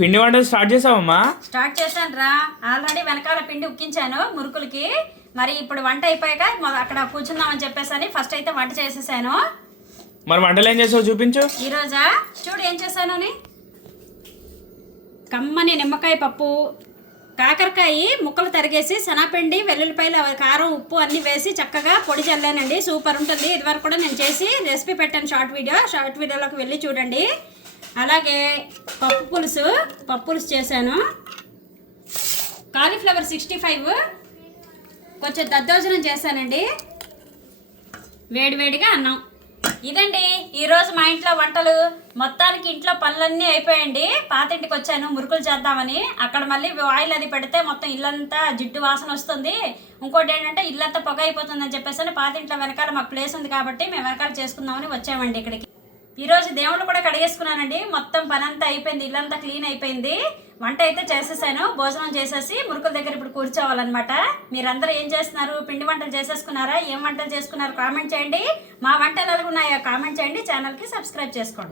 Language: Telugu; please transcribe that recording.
పిండి వంటలు స్టార్ట్ చేసావమ్మా? స్టార్ట్ చేశాను రా. ఆల్రెడీ వెనకాల పిండి ఉక్కించాను మురుకులకి. మరి ఇప్పుడు వంట అయిపోయాక అక్కడ కూర్చుందామని చెప్పేసి ఫస్ట్ అయితే వంట చేసేసాను. మరి వంటలు ఏం చేసావు చూపించు. ఈరోజా చూడు ఏం చేశాను అని. కమ్మని నిమ్మకాయ పప్పు, కాకరకాయ ముక్కలు తరిగేసి శనగపిండి, వెల్లుల్లిపాయలు, కారం, ఉప్పు అన్నీ వేసి చక్కగా పొడి చల్లానండి. సూపర్ ఉంటుంది. ఇదివరకు కూడా నేను చేసి రెసిపీ పెట్టాను షార్ట్ వీడియోలోకి వెళ్ళి చూడండి. అలాగే పప్పు పులుసు చేశాను. కాలీఫ్లవర్ 65 కొంచెం దద్దోజనం చేశానండి. వేడివేడిగా అన్నం. ఇదండి ఈరోజు మా ఇంట్లో వంటలు. మొత్తానికి ఇంట్లో పనులన్నీ అయిపోయాయండి. పాతింటికి వచ్చాను మురుకులు చేద్దామని. అక్కడ మళ్ళీ ఆయిల్ అది పెడితే మొత్తం ఇల్లంతా జిడ్డు వాసన వస్తుంది. ఇంకోటి ఏంటంటే ఇల్లంతా పొగ అయిపోతుందని చెప్పేసి పాతింట్లో వెనకాల మాకు ప్లేస్ ఉంది కాబట్టి మేము వెనకాల చేసుకుందామని వచ్చామండి ఇక్కడికి. ఈరోజు దేవుళ్ళు కూడా కడిగేసుకున్నానండి. మొత్తం పని అంతా అయిపోయింది. ఇల్లంతా క్లీన్ అయిపోయింది. వంట అయితే చేసేసాను. భోజనం చేసేసి మురుకుల దగ్గర ఇప్పుడు కూర్చోవాలన్నమాట. మీరందరూ ఏం చేస్తున్నారు? పిండి వంటలు చేసేసుకున్నారా? ఏం వంటలు చేసుకున్నారు కామెంట్ చేయండి. మా వంటలు ఎలాగున్నాయో కామెంట్ చేయండి. ఛానల్కి సబ్స్క్రైబ్ చేసుకోండి.